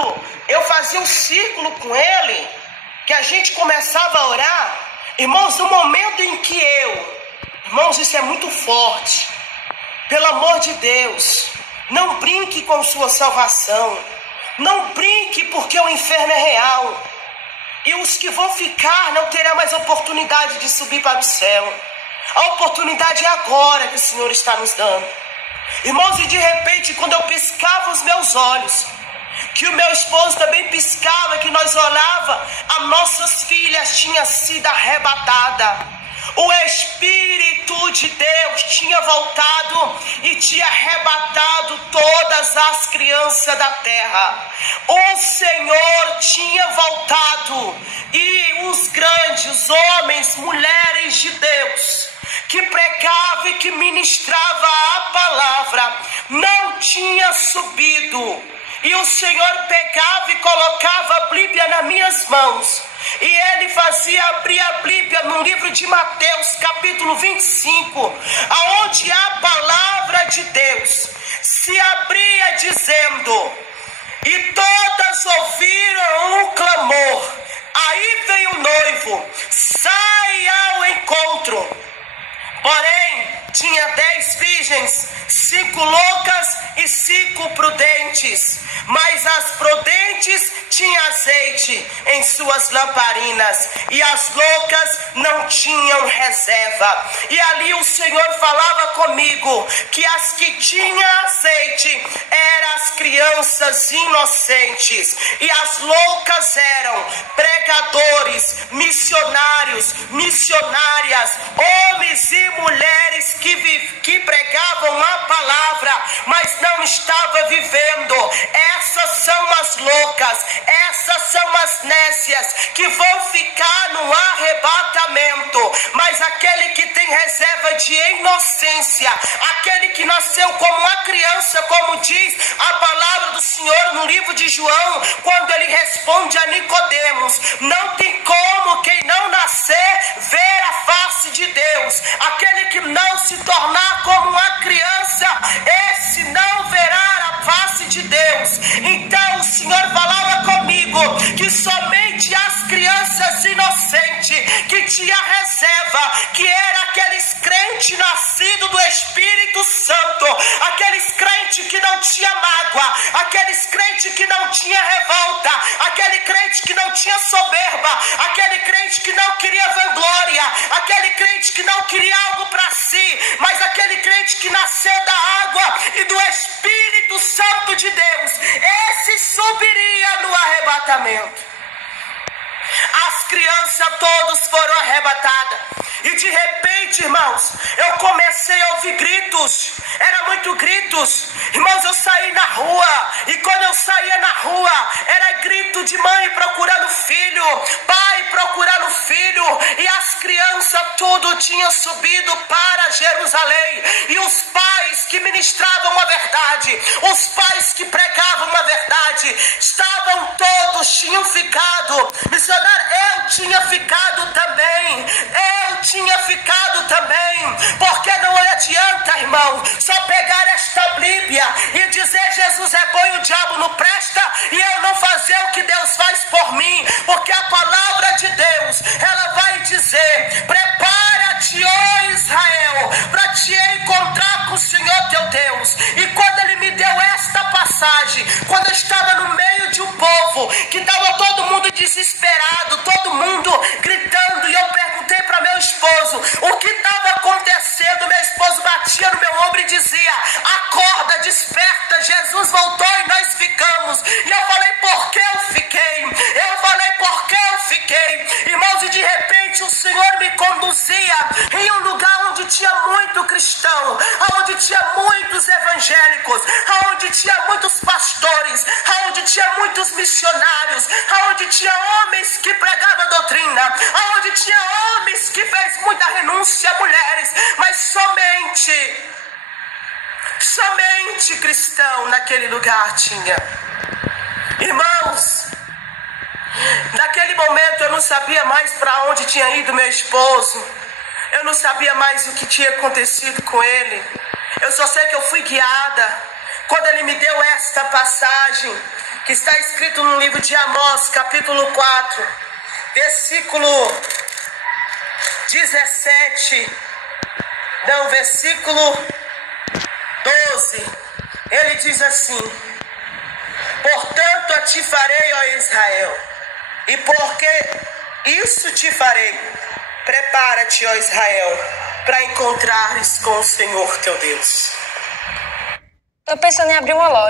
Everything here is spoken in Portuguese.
quando eu fazia um círculo com ele, que a gente começava a orar, irmãos, no momento em que irmãos, isso é muito forte, pelo amor de Deus, não brinque com sua salvação, não brinque porque o inferno é real, e os que vão ficar não terão mais oportunidade de subir para o céu. A oportunidade é agora que o Senhor está nos dando. Irmãos, e de repente, quando eu piscava os meus olhos, que o meu esposo também piscava, que nós olhava, as nossas filhas tinham sido arrebatadas. O Espírito de Deus tinha voltado e tinha arrebatado todas as crianças da terra. O Senhor tinha voltado e os grandes homens, mulheres de Deus, que pregava e que ministrava a palavra, não tinha subido. E o Senhor pegava e colocava a Bíblia nas minhas mãos. E ele fazia abrir a Bíblia no livro de Mateus, capítulo 25, aonde a palavra de Deus se abria dizendo: e todas ouviram um clamor. Aí veio o noivo, sai ao encontro. Porém, tinha 10 virgens, 5 loucas e 5 prudentes. Mas as prudentes tinham azeite em suas lamparinas, e as loucas não tinham reserva. E ali o Senhor falava comigo que as que tinham azeite eram as crianças inocentes, e as loucas eram pregadores, missionários, missionárias, homens e mulheres que pregavam a palavra, mas não estavam vivendo. Essas são as loucas, essas são as nécias que vão ficar no arrebatamento. Mas aquele que tem reserva de inocência, aquele que nasceu como uma criança, como diz a palavra do Senhor no livro de João, quando ele responde a Nicodemos: não tem como quem não nascer ver a face de Deus. Aquele que não se tornar como uma criança, esse não verá a face de Deus. Então o Senhor falava comigo que somente as crianças inocentes que tinha reserva, que era aqueles crentes nascidos do Espírito Santo, aqueles crentes que não tinha mágoa, aqueles crentes que não tinha revolta, aquele crente que não tinha soberba, aquele crente que não queria vanglória, aquele crente que não queria algo para si, mas aquele crente que nasceu da água e do Espírito Santo de Deus, esse subiria no arrebatamento. As crianças todos foram arrebatadas. E de repente, irmãos, eu comecei a ouvir gritos. Era muito gritos. Irmãos, eu saí na rua. E quando eu saía na rua, era grito de mãe procurando filho, pai procurando filho. E as crianças tudo tinham subido para Jerusalém. E os pais que ministravam a verdade, os pais que pregavam a verdade, estavam todos, tinham ficado. Missionário, eu tinha ficado também. Eu tinha ficado também. Porque não adianta, irmão, só pegar esta Bíblia e dizer Jesus é bom e o diabo não presta, e eu não fazer o que Deus faz por mim. Porque a palavra de Deus, ela vai dizer: prepara-te, ó Israel, para te encontrar com o Senhor teu Deus. E quando ele me deu esta passagem, quando eu estava no meio de um povo que estava todo mundo desesperado, todo mundo gritando, e eu perguntei para meu esposo o que estava acontecendo. Meu esposo batia no meu ombro e dizia: acorda, desperta, Jesus voltou e nós ficamos. E eu falei: por que eu fiquei? Eu falei: por que eu fiquei? Irmãos, e de repente o Senhor me conduzia em um lugar onde tinha muito cristão, onde tinha muitos evangélicos, onde tinha muitos pastores, onde tinha muitos missionários, onde tinha homens que pregavam doutrina, onde tinha homens que fez muita renúncia a mulheres, mas somente cristão naquele lugar tinha. Irmãos, naquele momento eu não sabia mais para onde tinha ido meu esposo, eu não sabia mais o que tinha acontecido com ele. Eu só sei que eu fui guiada. Quando ele me deu esta passagem, que está escrito no livro de Amós, capítulo 4, versículo 17, não, versículo 12, ele diz assim: portanto a ti farei, ó Israel, e porque isso te farei, prepara-te, ó Israel, para encontrares com o Senhor teu Deus. Tô pensando em abrir uma loja.